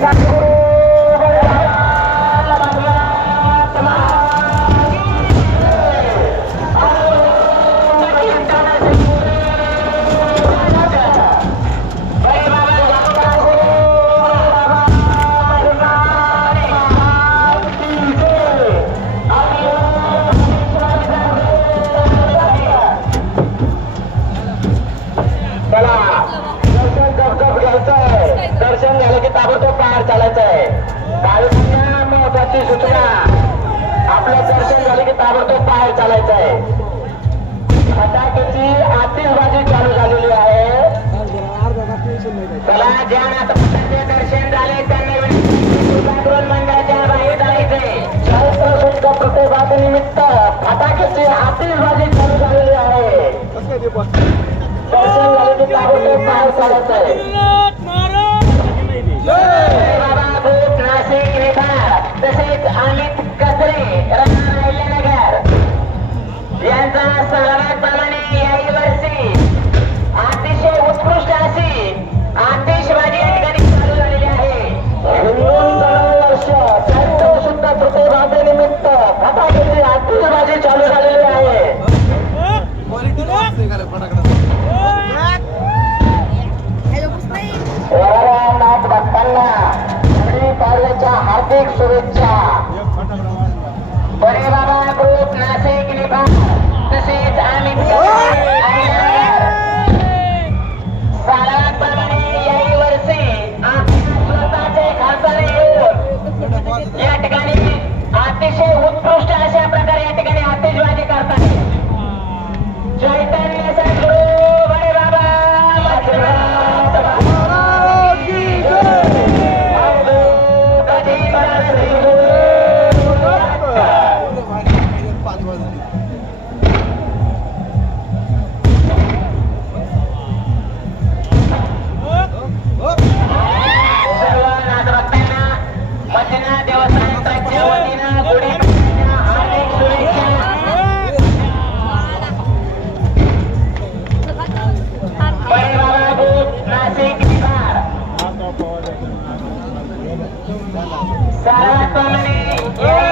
चला महत्वाची सूचना आपलं दर्शन झालं की ताबडतोब बाहेर चालायचं आहे. फटाक्याची आतिषबाजी चालू झालेली आहे चला ज्या आता फटाके दर्शन झाले त्यांनी मंडळाच्या बाहेर जायचंय चैत्र शुल्क प्रतिभागानिमित्त फटाक्याची आतिषबाजी चालू झालेली आहे दर्शन झाले की ताबडतोब बाहेर चालायचंय बाबा এরা हार्दिक शुभेच्छा। बरे बाबा ग्रुप नाशिक निभाग तसेच आम्ही या ठिकाणी अतिशय उत्कृष्ट अशा प्रकारे या ठिकाणी Sarah Tommy, yeah.